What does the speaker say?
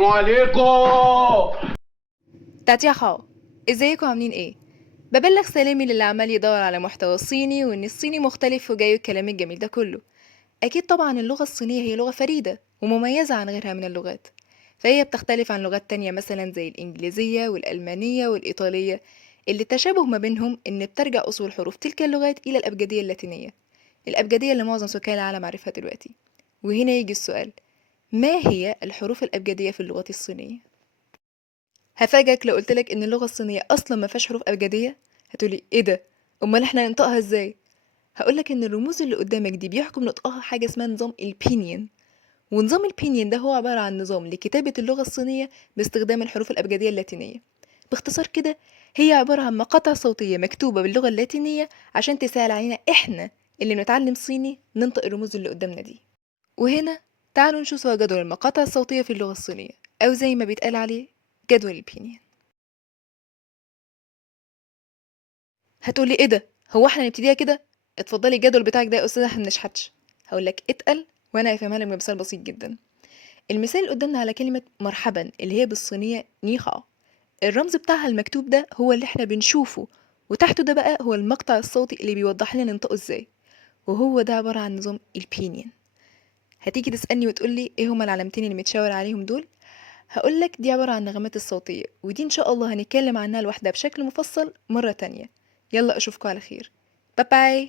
السلام عليكم. 大家好 ازيكم عاملين ايه؟ ببلغ سلامي للي عمال يدور على محتوى الصيني وان الصيني مختلف وجاي الكلام الجميل ده كله. اكيد طبعا اللغة الصينية هي لغة فريدة ومميزة عن غيرها من اللغات، فهي بتختلف عن لغات تانية مثلا زي الانجليزية والالمانية والايطالية، اللي التشابه ما بينهم ان بترجع اصول حروف تلك اللغات الى الابجدية اللاتينية، الابجدية اللي معظم سكان العالم عارفها دلوقتي. وهنا يجي السؤال، ما هي الحروف الابجدية في اللغة الصينية؟ هفاجئك لو قلتلك ان اللغة الصينية اصلا ما فيهاش حروف ابجدية. هتقولي ايه ده؟ امال احنا ننطقها ازاي؟ هقولك ان الرموز اللي قدامك دي بيحكم نطقها حاجة اسمها نظام البينين، ونظام البينين ده هو عبارة عن نظام لكتابة اللغة الصينية باستخدام الحروف الابجدية اللاتينية. باختصار كده، هي عبارة عن مقاطع صوتية مكتوبة باللغة اللاتينية عشان تسهل علينا احنا اللي بنتعلم صيني ننطق الرموز اللي قدامنا دي. وهنا تعالوا نشوف سوا جدول المقاطع الصوتية في اللغة الصينية، او زي ما بيتقال عليه جدول البينين. هتقولي ايه ده؟ هو احنا نبتديها كده؟ اتفضلي الجدول بتاعك ده يا استاذ، احنا بنشحتش. هقولك اتقل وانا هفهمها لك بمثال بسيط جدا. المثال اللي قدامنا على كلمة مرحبا اللي هي بالصينية نيخا، الرمز بتاعها المكتوب ده هو اللي احنا بنشوفه، وتحته ده بقى هو المقطع الصوتي اللي بيوضح لنا ننطقه ازاي، وهو ده عبارة عن نظام البينين. هتيجي تسألني وتقولي ايه هما العلامتين اللي متشاور عليهم دول؟ هقولك دي عبارة عن النغمات الصوتية، ودي ان شاء الله هنتكلم عنها لوحدها بشكل مفصل مرة تانية. يلا اشوفكوا على خير. باي باي.